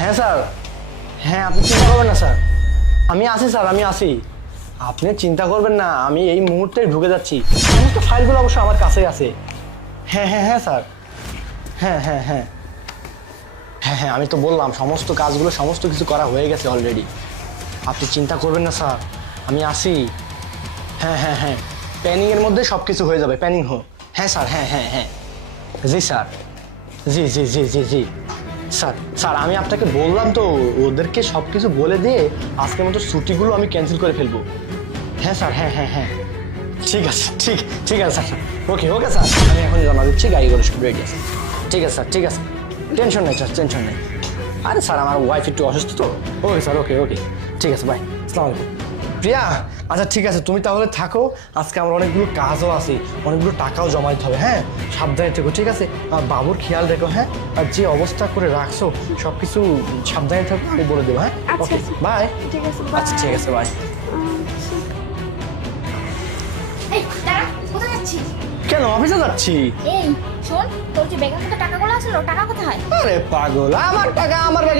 হ্যাঁ স্যার, হ্যাঁ আপনি চিন্তা করবেন না স্যার, আমি আসি স্যার, আমি আসি। আপনি চিন্তা করবেন না, আমি এই মুহূর্তে ঢুকে যাচ্ছি। সমস্ত ফাইলগুলো অবশ্য আমার কাছেই আছে। হ্যাঁ হ্যাঁ হ্যাঁ স্যার, হ্যাঁ হ্যাঁ হ্যাঁ হ্যাঁ হ্যাঁ আমি তো বললাম সমস্ত কাজগুলো সমস্ত কিছু করা হয়ে গেছে অলরেডি। আপনি চিন্তা করবেন না স্যার, আমি আসি। হ্যাঁ হ্যাঁ হ্যাঁ প্ল্যানিংয়ের মধ্যে সব কিছু হয়ে যাবে, প্ল্যানিং হোক। হ্যাঁ স্যার, হ্যাঁ হ্যাঁ হ্যাঁ জি স্যার, জি জি জি জি জি স্যার। স্যার আমি আপনাকে বললাম তো, ওদেরকে সব কিছু বলে দিয়ে আজকের মতো ছুটিগুলো আমি ক্যান্সেল করে ফেলবো। হ্যাঁ স্যার, হ্যাঁ হ্যাঁ হ্যাঁ ঠিক আছে, ঠিক ঠিক আছে স্যার। ওকে ওকে স্যার, আমি এখন জমা দিচ্ছি, গাড়িগুলো সব রেডি আছে। ঠিক আছে স্যার, ঠিক আছে, টেনশন নেই স্যার, টেনশন নেই। আরে স্যার আমার ওয়াইফ একটু অসুস্থ তো। ওকে স্যার, ওকে ওকে ঠিক আছে, বাই, আসসালামু আলাইকুম। প্রিয়া, আচ্ছা ঠিক আছে, তুমি তাহলে থাকো। আজকে আমার অনেকগুলো কাজও আছে, অনেকগুলো টাকাও জমা দিতে হবে। হ্যাঁ সাবধানে থেকো, ঠিক আছে? আর বাবুর খেয়াল রেখো। হ্যাঁ, আর যে অবস্থা করে রাখছো সব কিছু সাবধানে থাকো, আমি বলে দেবো। হ্যাঁ ওকে, বাই। ঠিক আছে, আচ্ছা ঠিক আছে, বাই। এই দাঁড়া, কোথায় যাচ্ছিস? কেন, অফিসে যাচ্ছি। এই শোন, তোর যে ব্যাগের মধ্যে টাকাগুলো আছে, টাকা কোথায়? আরে পাগল, আমার টাকা আমার ব্যাগে